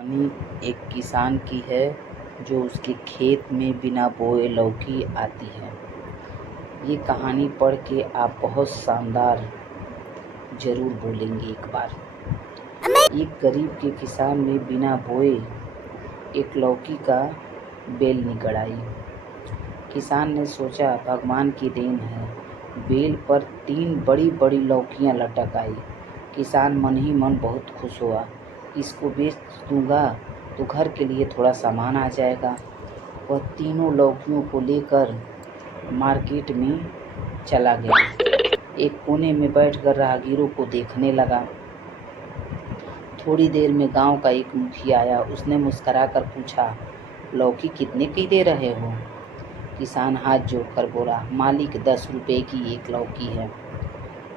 कहानी एक किसान की है जो उसके खेत में बिना बोए लौकी आती है। ये कहानी पढ़ के आप बहुत शानदार ज़रूर बोलेंगे एक बार। एक गरीब के किसान में बिना बोए एक लौकी का बेल निकल आई। किसान ने सोचा भगवान की देन है, बेल पर 3 बड़ी-बड़ी लौकियां लटक आई। किसान मन ही मन बहुत खुश हुआ। इसको बेच दूंगा तो घर के लिए थोड़ा सामान आ जाएगा। वह तीनों लौकियों को लेकर मार्केट में चला गया। एक कोने में बैठकर राहगीरों को देखने लगा। थोड़ी देर में गांव का एक मुखिया आया। उसने मुस्कुराकर पूछा, लौकी कितने की दे रहे हो? किसान हाथ जोड़कर बोला, मालिक 10 रुपए की एक लौकी है।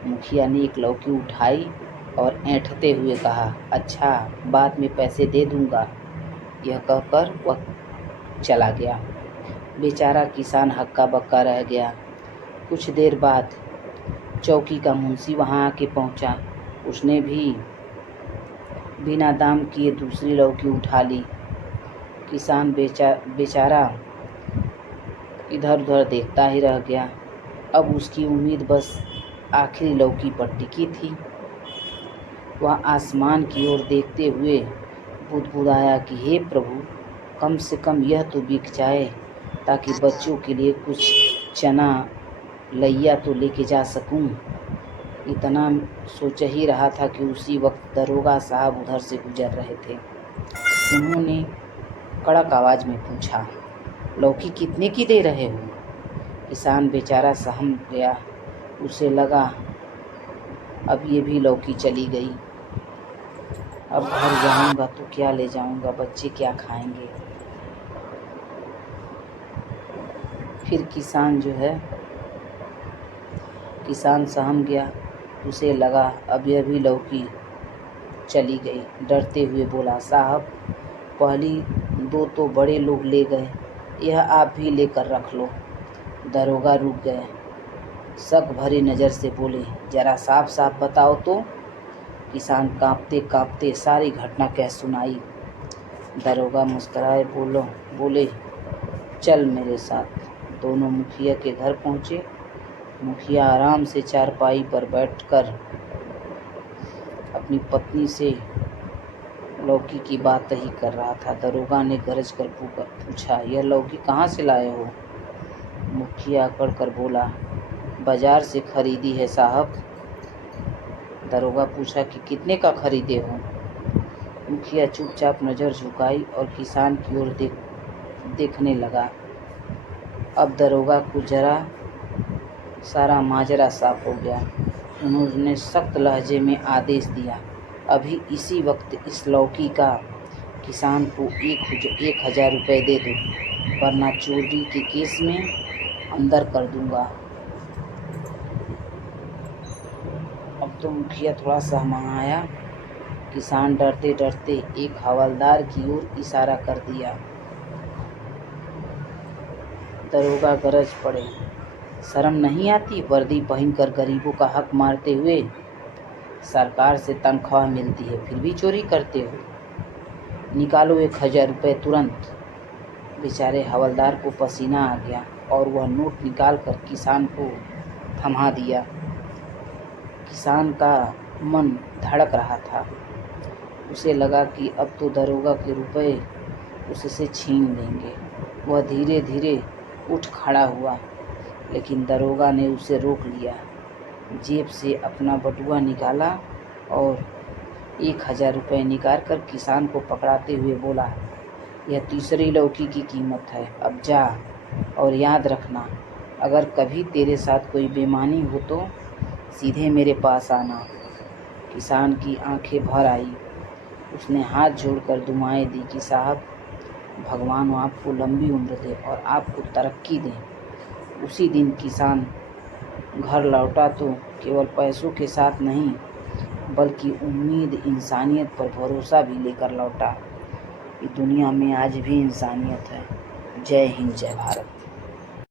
मुखिया ने एक लौकी उठाई और ऐंठते हुए कहा, अच्छा, बाद में पैसे दे दूंगा। यह कहकर वह चला गया। बेचारा किसान हक्का बक्का रह गया। कुछ देर बाद चौकी का मुंशी वहां आके पहुंचा। उसने भी बिना दाम किए दूसरी लौकी उठा ली। किसान बेचारा इधर उधर देखता ही रह गया। अब उसकी उम्मीद बस आखिरी लौकी पर टिकी थी। वह आसमान की ओर देखते हुए बुदबुदाया कि हे प्रभु, कम से कम यह तो बिक जाए ताकि बच्चों के लिए कुछ चना लैया तो लेके जा सकूं। इतना सोच ही रहा था कि उसी वक्त दरोगा साहब उधर से गुजर रहे थे। उन्होंने कड़क आवाज में पूछा, लौकी कितने की दे रहे हो? किसान बेचारा सहम गया। उसे लगा अब ये भी लौकी चली गई। अब घर जाऊंगा तो क्या ले जाऊंगा, बच्चे क्या खाएंगे? फिर किसान सहम गया। उसे लगा अब यह भी लौकी चली गई। डरते हुए बोला, साहब, पहली 2 तो बड़े लोग ले गए, यह आप भी लेकर रख लो। दरोगा रुक गए। शक भरी नज़र से बोले, जरा साफ साफ बताओ तो। किसान कांपते कांपते सारी घटना कह सुनाई। दरोगा मुस्कुराए बोले, चल मेरे साथ। दोनों मुखिया के घर पहुंचे। मुखिया आराम से चारपाई पर बैठकर अपनी पत्नी से लौकी की बात ही कर रहा था। दरोगा ने गरज कर पूछा, यह लौकी कहाँ से लाए हो? मुखिया अकड़ कर बोला, बाजार से खरीदी है साहब। दरोगा पूछा कि कितने का खरीदे हो? मुखिया चुपचाप नज़र झुकाई और किसान की ओर देखने लगा। अब दरोगा को जरा सारा माजरा साफ हो गया। उन्होंने सख्त लहजे में आदेश दिया, अभी इसी वक्त इस लौकी का किसान को 1000 रुपये दे दो, वरना चोरी के केस में अंदर कर दूंगा। अब तो मुखिया थोड़ा सहमाया। किसान डरते डरते एक हवलदार की ओर इशारा कर दिया। दरोगा गरज पड़े, शर्म नहीं आती वर्दी पहनकर गरीबों का हक मारते हुए? सरकार से तनख्वाह मिलती है फिर भी चोरी करते हो? निकालो 1000 रुपये तुरंत। बेचारे हवलदार को पसीना आ गया और वह नोट निकालकर किसान को थमा दिया। किसान का मन धड़क रहा था। उसे लगा कि अब तो दरोगा के रुपए उससे छीन लेंगे। वह धीरे धीरे उठ खड़ा हुआ, लेकिन दरोगा ने उसे रोक लिया। जेब से अपना बटुआ निकाला और 1000 रुपये निकाल कर किसान को पकड़ाते हुए बोला, यह तीसरी लौकी की कीमत है, अब जा और याद रखना, अगर कभी तेरे साथ कोई बेईमानी हो तो सीधे मेरे पास आना। किसान की आंखें भर आई। उसने हाथ जोड़कर दुआएं दी कि साहब, भगवान आपको लंबी उम्र दे और आपको तरक्की दे। उसी दिन किसान घर लौटा तो केवल पैसों के साथ नहीं, बल्कि उम्मीद, इंसानियत पर भरोसा भी लेकर लौटा। इस दुनिया में आज भी इंसानियत है। जय हिंद, जय भारत।